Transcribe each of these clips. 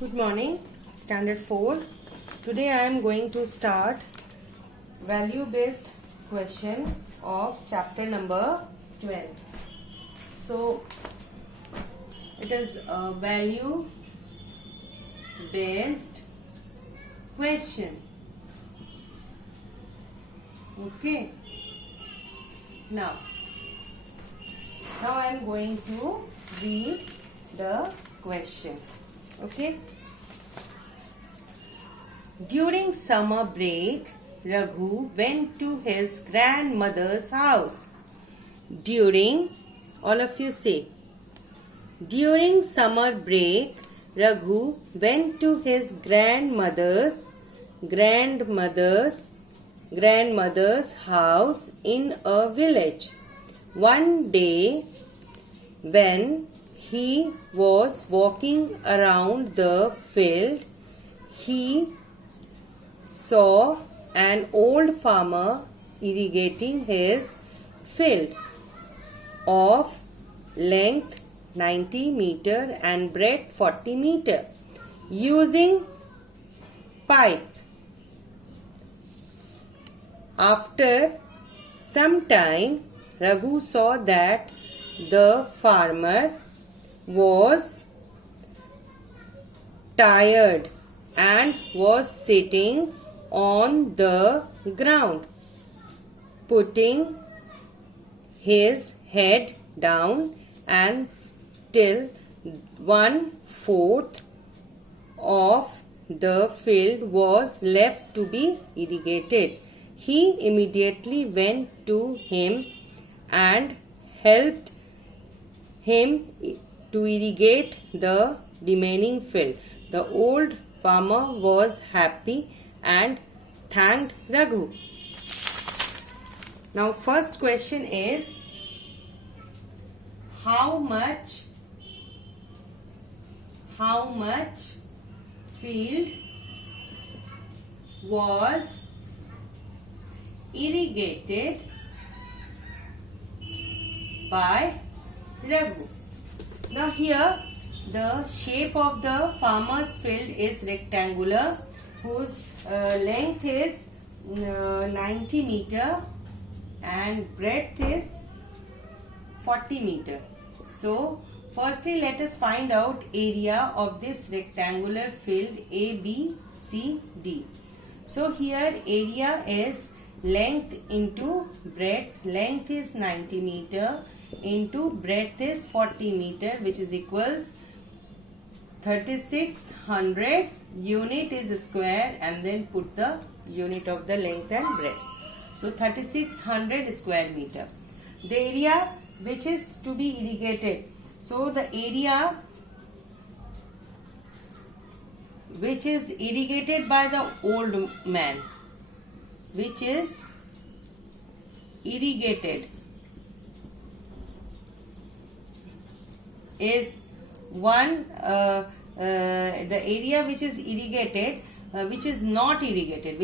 Good morning, Standard 4. Today I am going to start value-based question of chapter number 12. So, it is a value-based question. Okay. Now I am going to read the question. Okay. During summer break, Raghu went to his grandmother's house. All of you say, during summer break, Raghu went to his grandmother's house in a village. One day, when he was walking around the field, he saw an old farmer irrigating his field of length 90 meter and breadth 40 meter using pipe. After some time, Raghu saw that the farmer was tired and was sitting on the ground, putting his head down, and still 1/4 of the field was left to be irrigated. He immediately went to him and helped him to irrigate the remaining field. The old farmer was happy and thanked Raghu. Now, first question is, how much field was irrigated by Raghu? Now here the shape of the farmer's field is rectangular, whose length is 90 meter and breadth is 40 meter. So firstly, let us find out area of this rectangular field A, B, C, D. So here area is length into breadth. Length is 90 meter into breadth is 40 meter, which is equals 3600. Unit is square and then put the unit of the length and breadth. So 3600 square meter. The area which is to be irrigated. So the area which is irrigated by the old man, which is irrigated, is the area which is irrigated, which is not irrigated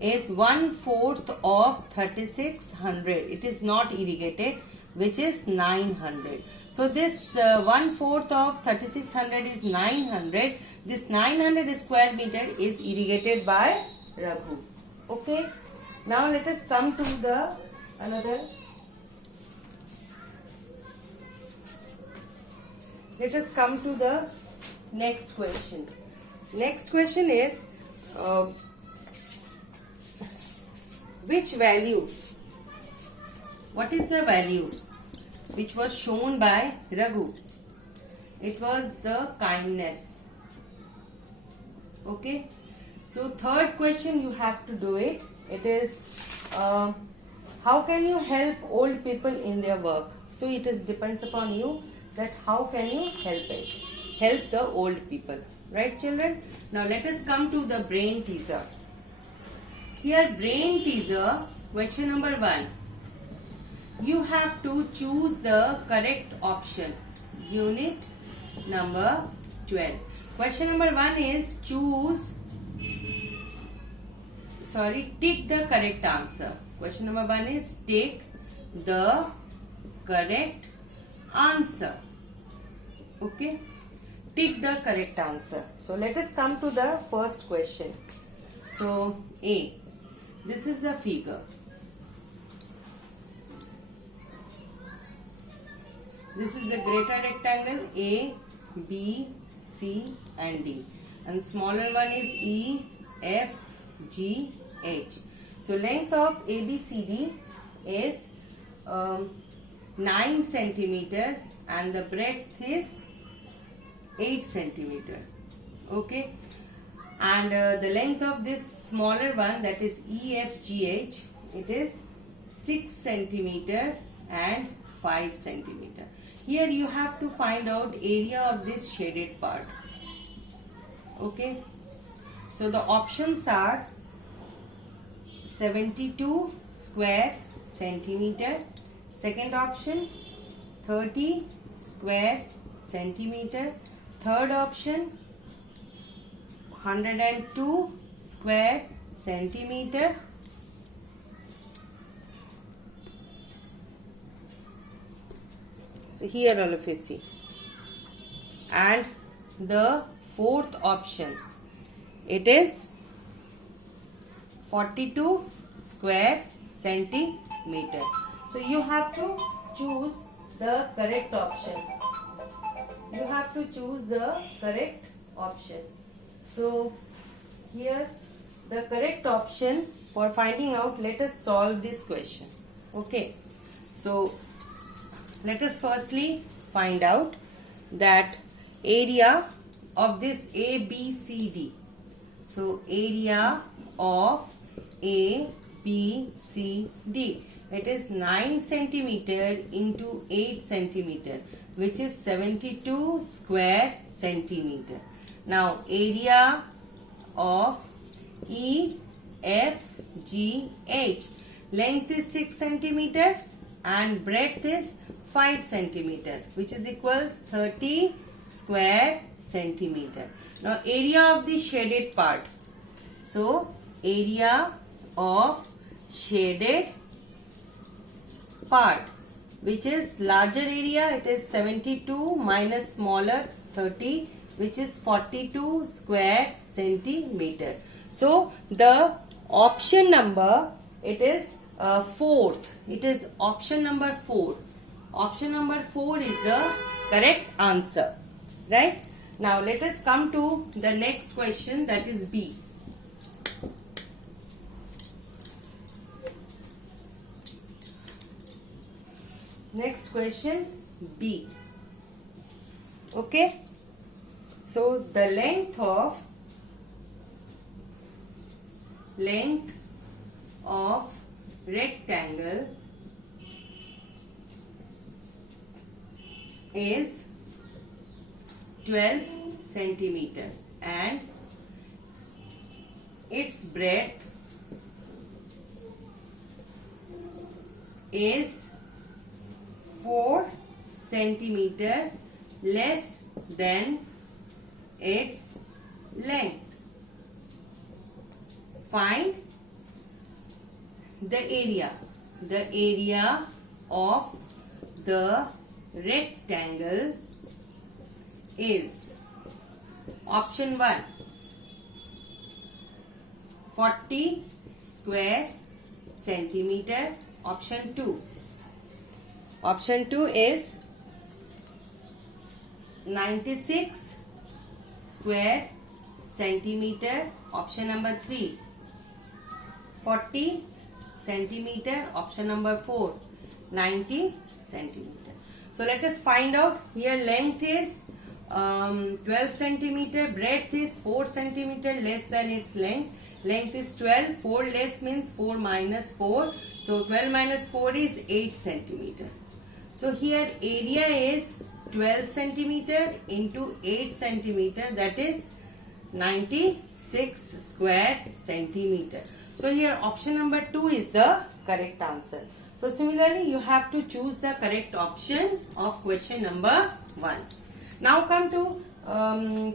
is 1/4 of 3600. It is not irrigated, which is 900. So this 1/4 of 3600 is 900. This 900 square meter is irrigated by Raghu. Okay. Now let us come to the another. Let us come to the next question. Next question is, which value? What is the value which was shown by Raghu? It was the kindness. Okay. So third question you have to do it. It is, how can you help old people in their work? So it is depends upon you that how can you help the old people, right children? Now let us come to the brain teaser. Here brain teaser, question number 1. You have to choose the correct option. Unit number 12. Question number 1 is tick the correct answer. Question number 1 is take the correct answer. Okay, tick the correct answer. So let us come to the first question. So A, this is the figure. This is the greater rectangle A, B, C and D, and smaller one is E, F, G, H. So length of ABCD is 9 centimeter and the breadth is 8 centimeter. Okay, and the length of this smaller one, that is EFGH, it is 6 centimeter and 5 centimeter. Here you have to find out area of this shaded part. Okay, so the options are 72 square centimeter, second option 30 square centimeter, third option 102 square centimeter, so here all of you see, and the fourth option, it is 42 square centimeter. So you have to choose the correct option. You have to choose the correct option. So here the correct option for finding out, let us solve this question. Okay, so let us firstly find out that area of this ABCD. So area of ABCD, it is 9 centimeter into 8 centimeter, which is 72 square centimeter. Now area of EFGH, length is 6 centimeter and breadth is 5 centimeter, which is equals 30 square centimeter. Now area of the shaded part. So area of shaded part, which is larger area, it is 72 minus smaller 30, which is 42 square centimeter. So the option number, it is fourth. It is option number 4. Option number 4 is the correct answer. Right? Now let us come to the next question, that is B. Next question, B. Okay. So the length of rectangle is 12 centimeter and its breadth is 4 centimeter less than its length. Find the area. The area of the rectangle is option 1 40 square centimeter, option 2 is 96 square centimeter, option number 3 40 centimeter, option number 4 90 centimeter. So let us find out. Here length is 12 centimeter, breadth is 4 centimeter less than its length. Length is 12, 4 less means 4 minus 4. So 12 minus 4 is 8 centimeter. So here area is 12 centimeter into 8 centimeter, that is 96 square centimeter. So here option number 2 is the correct answer. So similarly you have to choose the correct option of question number 1. Now come to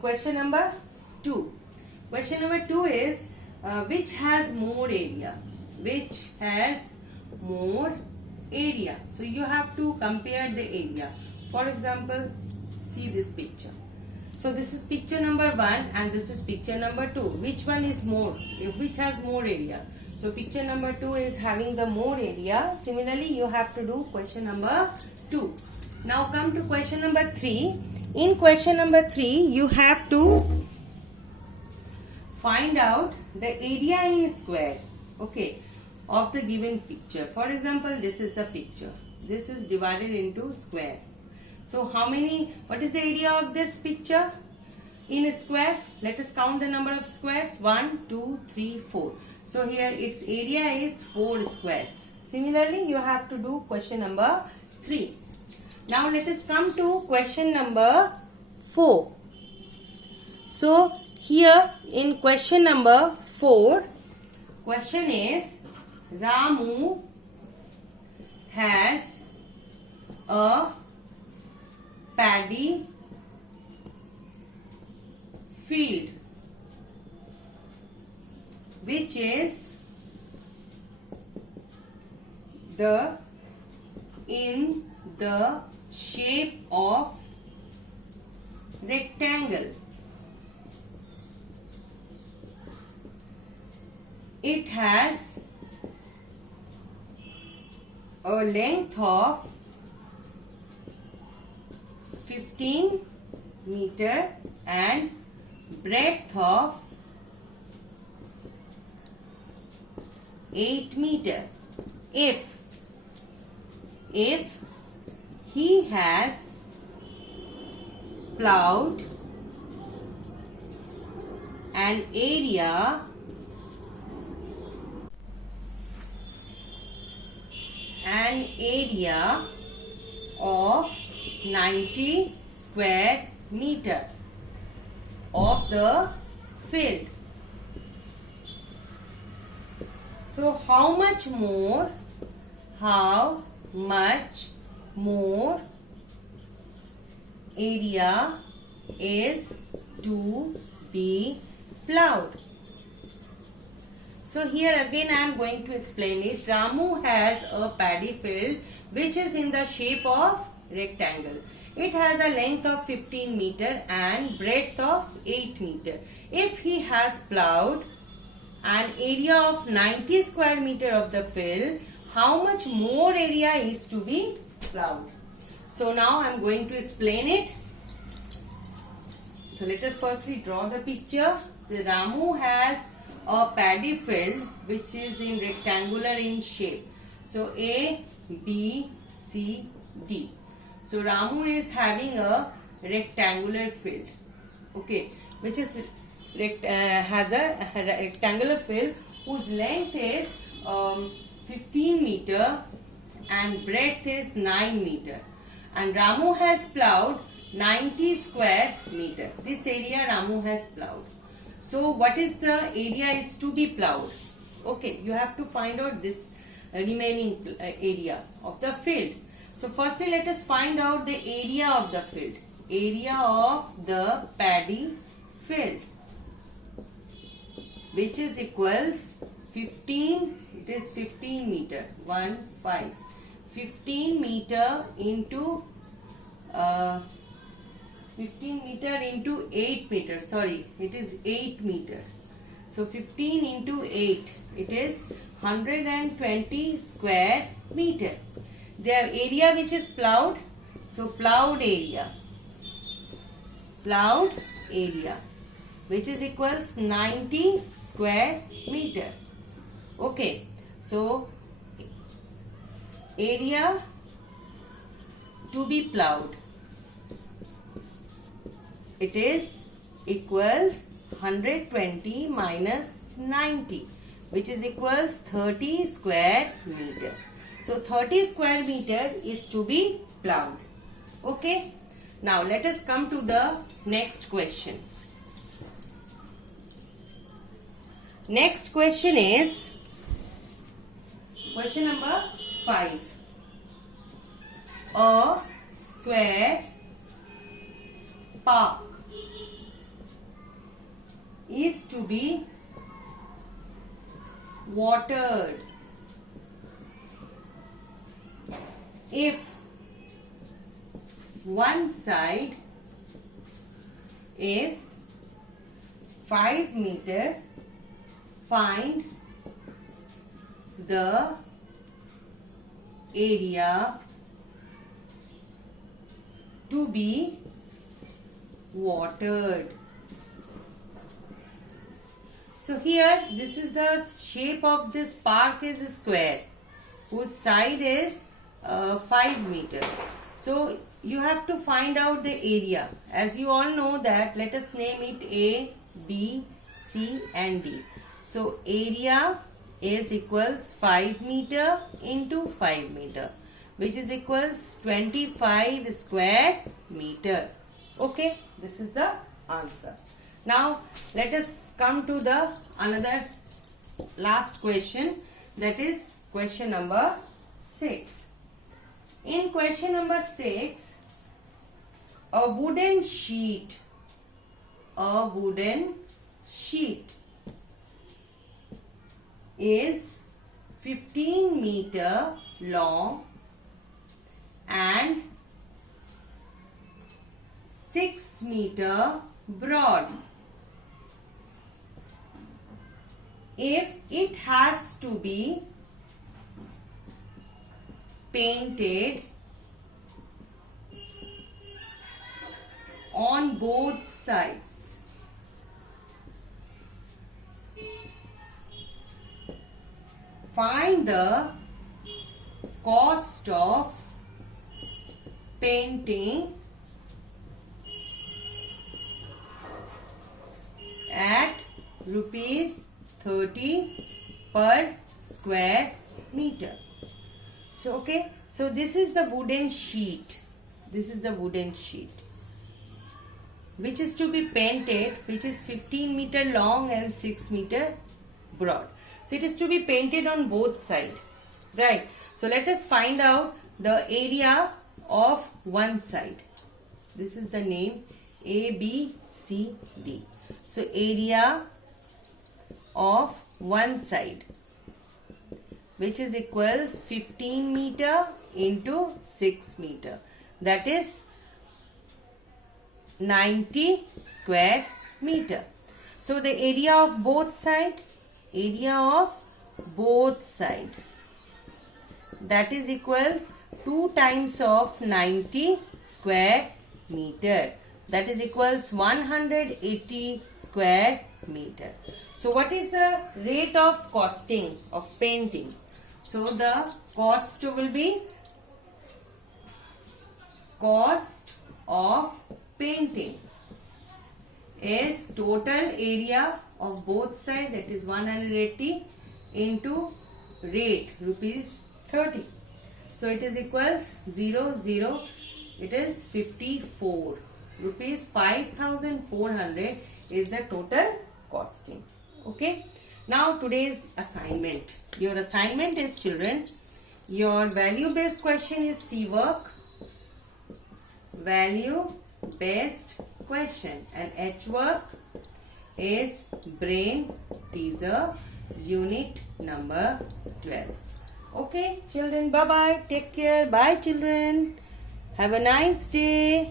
question number 2. Question number 2 is which has more area? Which has more area. So you have to compare the area. For example, see this picture. So this is picture number 1 and this is picture number 2. Which one is more? Which has more area? So picture number 2 is having the more area. Similarly, you have to do question number 2. Now come to question number 3. In question number 3, you have to find out the area in square, okay, of the given picture. For example, this is the picture. This is divided into square. So what is the area of this picture in a square? Let us count the number of squares. 1, 2, 3, 4. So here its area is 4 squares. Similarly, you have to do question number 3. Now let us come to question number 4. So here in question number 4, question is Ramu has a paddy field which is in the shape of rectangle. It has a length of 15 meter and breadth of 8 meter. If he has plowed an area of 90 square meter of the field. So how much more area is to be plowed? So here again I am going to explain it. Ramu has a paddy field which is in the shape of rectangle. It has a length of 15 meter and breadth of 8 meter. If he has plowed an area of 90 square meter of the field, how much more area is to be plowed? So now I am going to explain it. So let us firstly draw the picture. So Ramu has a paddy field which is in rectangular in shape. So A, B, C, D. So Ramu is having a rectangular field, okay, which is has a rectangular field whose length is 15 meter and breadth is 9 meter. And Ramu has plowed 90 square meter. This area Ramu has plowed. So what is the area is to be plowed? Okay, you have to find out this remaining area of the field. So firstly let us find out the area of the field. Area of the paddy field, which is equals 15, it is 15 meter, 15 meter into 15 meter into 8 meter, sorry, it is 8 meter. So 15 into 8, it is 120 square meter. The area which is plowed, so plowed area, which is equals 90 square meter. Okay, so area to be plowed, it is equals 120 minus 90, which is equals 30 square meter. So 30 square meter is to be plowed. Okay. Now let us come to the next question. Next question is question number 5. A square park is to be watered if one side is 5 meter, find the area to be watered. So here, this is the shape of this park is a square whose side is 5 meter. So you have to find out the area. As you all know that, let us name it A, B, C and D. So area is equals 5 meter into 5 meter, which is equals 25 square meter. Okay, this is the answer. Now let us come to the another last question, that is question number 6. In question number 6, a wooden sheet is 15 meter long and 6 meter broad. If it has to be painted on both sides, find the cost of painting at rupees 30 per square meter. So okay, so this is the wooden sheet. This is the wooden sheet which is to be painted, which is 15 meter long and 6 meter broad. So it is to be painted on both sides, right? So let us find out the area of one side. This is the name A, B, C, D. So area of one side, which is equals 15 meter into 6 meter, that is 90 square meter. So the area of both side, that is equals 2 times of 90 square meter, that is equals 180 square meter. So what is the rate of costing of painting? So the cost will be cost of painting is total area of both sides, that is 180 into rate rupees 30. So it is equals 0, it is 54 rupees. 5,400 is the total costing. Okay. Now today's assignment. Your assignment is, children, your value based question is C work, value based question, and H work is brain teaser unit number 12. Okay children, bye bye, take care, bye children, have a nice day.